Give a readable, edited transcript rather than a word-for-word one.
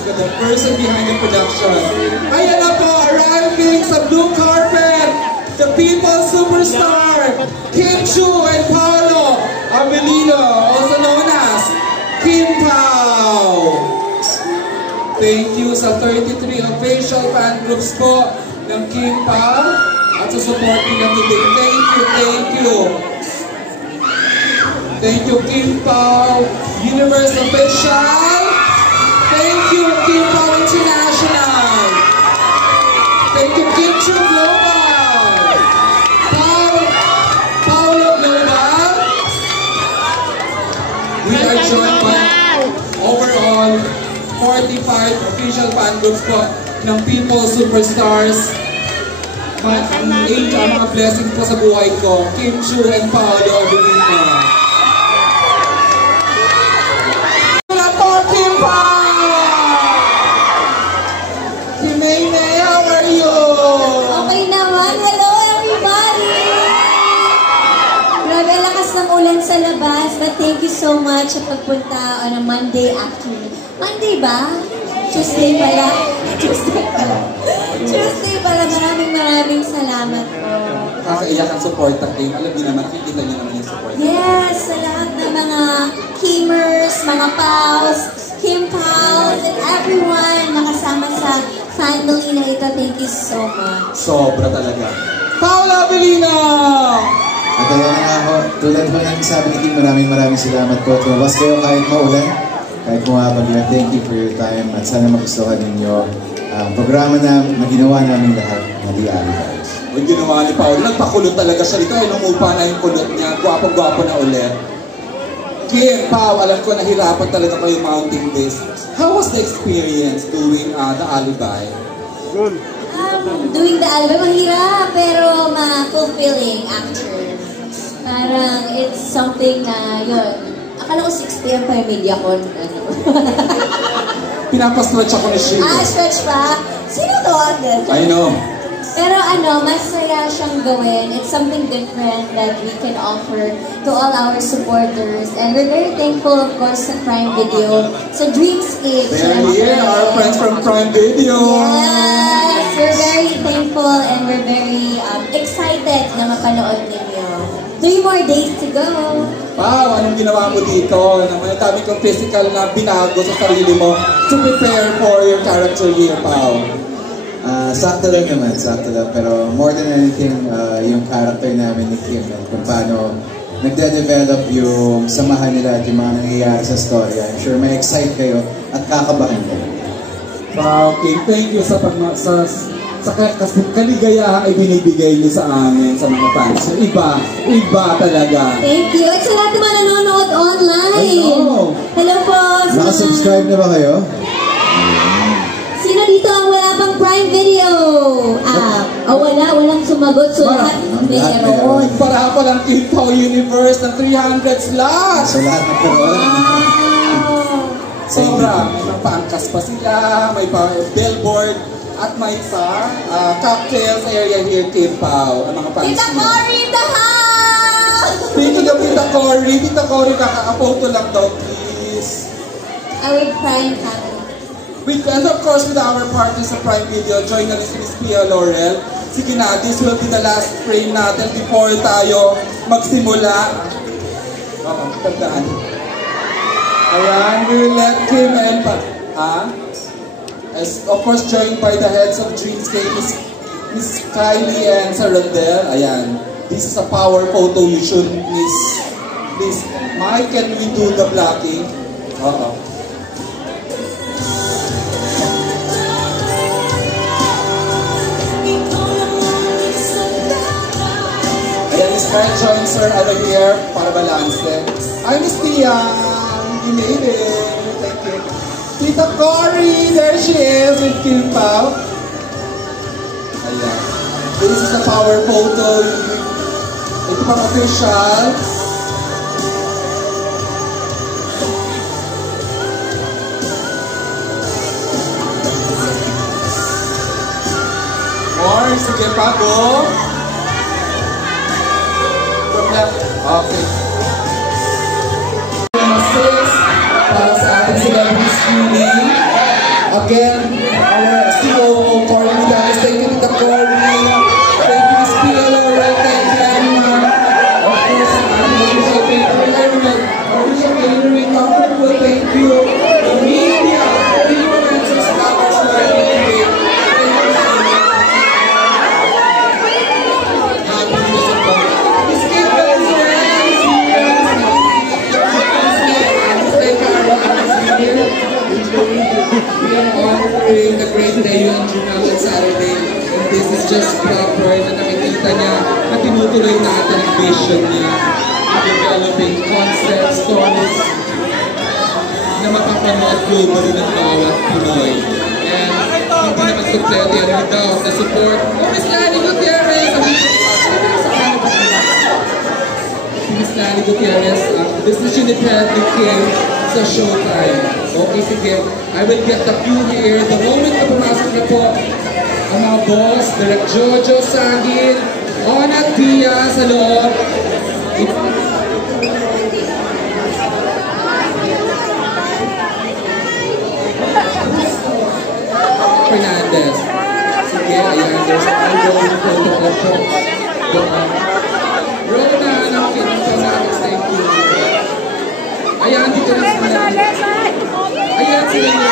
the person behind the production. Ayan na po, arriving sa blue carpet, the people's superstar, Kim Chu and Paolo Avellino, also known as Kim Pao. Thank you sa 33 official fan groups po ng Kim Pao at sa support nila today. Thank you, thank you. Thank you, Kim Pao Universe Official. Thank you, Kim Pao International. Thank you, Kim Chu Global. Paolo Global. We are joined by overall 45 official fan groups po ng People Superstars. Ang mga blessings po sa buhay ko, Kim Chu and Paolo Avellino. Sa labas, but thank you so much sa pagpunta on a Monday afternoon. Monday ba? Tuesday pala. Tuesday pala. Maraming salamat po. Kakaiyak ang support team. Alam niyo naman, nakikita niyo naman yung support. Yes, sa lahat ng mga Kimers, mga Paos, Kim Paos, and everyone nakasama sa family na ito. Thank you so much. Sobra talaga. Paolo Avellino! At ayan nga ho, tulad po ng sabi ni Kim, maraming salamat po. Tumabas kayo kahit maulan, kahit bumabagyo. Thank you for your time at sana magustuhan ninyo ang programa na ginawa namin lahat na The Alibis. Yung ginawa ni Paolo, nagpakulot talaga siya dito. Numupa na yung kulot niya, guwapo-guwapo na ulit. Kim, Pao, alam ko nahirapan talaga kayo mounting this. How was the experience doing The Alibi? Good. Doing The Alibi, mahirap pero ma-fulfilling after. Parang it's something na yun. Akala ko 60 ang pamilya ko. Ano. Pinapastretch ako ni Sheila. Stretch pa? Sino to? I know. Pero masaya siyang gawin. It's something different that we can offer to all our supporters. And we're very thankful, of course, sa Prime Video, sa Dreamscape. They're here, our friends from Prime Video. Yes! We're very thankful and we're very excited na mapanood ninyo. 3 more days to go. Wow, anong ginawa mo dito? Ang dami kong physical na binago sa sarili mo to prepare for your character here, Pao. Sakto lang naman, sakto lang. Pero more than anything, yung character namin ni Kim, kung paano nagde-develop yung samahan nila at yung mga nangyayari sa story. I'm sure may excite kayo at kakabahan kayo. Wow, Kim, thank you sa kaligayahan ay binibigay niyo sa amin, sa mga fans. Iba talaga. Thank you. At sa lahat naman nanonood online. Hello po. Nakasubscribe na ba kayo? Sino dito ang wala pang Prime Video? Walang sumagot. So lahat meron. Para pa lang Kim Pao Universe ng 300 slots. Sa lahat ng peron. Sobra. May pangkas pa sila, may billboard, at may cocktails area here, Kim Pao. Ang mga fans Tita Cory in the house! Speaking of Tita Cory, kaka-photo lang daw, please. Our Prime family. And of course, with our partners sa Prime Video, journalist Miss Pia Laurel. Sige na, this will be the last frame natin before tayo magsimula. Tandaan. Ayan, we will let Kim and as of course joined by the heads of Dreamscape, Miss Kylie and Sir Rondel. Ayan, this is a power photo you should miss. Please, Mike, can we do the blocking? Ayan, Miss Kyle joins Sir over here para balance. Hi, Miss Tia, you made it. Thank you. Tita Cory, there she is with Kim Pao. Ayan. This is a power photo. Ito pang official. More, sige pa, go. Okay. Para sa ating celebrity screening. again, our COO, Corlin guys. Thank you to the Corlin. Thank you, Miss Pia Laura. Thank you, Emma. Of course, Official Catering. Official Catering. Thank you. The media. Influencers, lovers, marketing. We are honoring the great day on Junal Saturday, and this is just proper na nakikita niya na tinutuloy natin ang vision niya of developing concept stories na mapapanood globally ng bawat Pinoy. And hindi naman suplete yan without the support of Miss Lani Gutierrez. Miss Lani Gutierrez, business unit head ni Kim sa Showtime. Okay, sige. I will get the cue here. The moment na pumasok na po ang mga boss, Direk Jojo, Sagin, Ona, Tia sa loob. Fernandez. Sige, ayan. There's a ongoing protocol po. Rona, nakikita natin. Thank you. Ayan, dito na sila. Ayan sila.